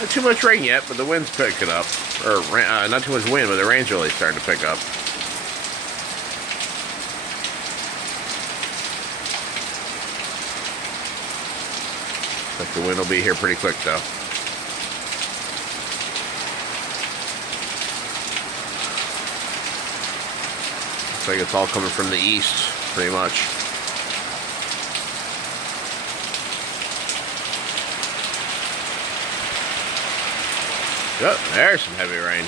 Not too much rain yet, but the wind's picking up. Or not too much wind, but the rain's really starting to pick up. Looks like the wind will be here pretty quick, though. Looks like it's all coming from the east, pretty much. Oh, there's some heavy rain.